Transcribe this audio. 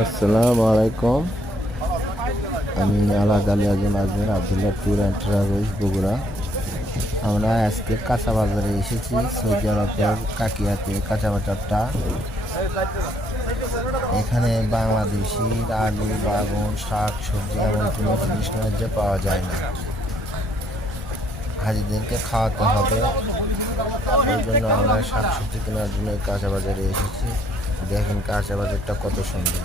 আসসালামু আলাইকুম। আমি আলাদ আলী আজিম আজমের Abdullah tour and travels Bogura. আমরা আজকে কাঁচা বাজারে এসেছি, সৌদি আরবের কাকিয়াতে কাঁচা বাজারটা। এখানে বাংলাদেশি আলু, বাগুন, শাক সবজি এমন কোনো জিনিস নয় যে পাওয়া যায় না। হাজিদেরকে খাওয়াতে হবে, ওই জন্য আমরা শাক সবজি কেনার জন্য কাঁচা বাজারে এসেছি। দেখেন কাঁচা বাজারটা কত সুন্দর।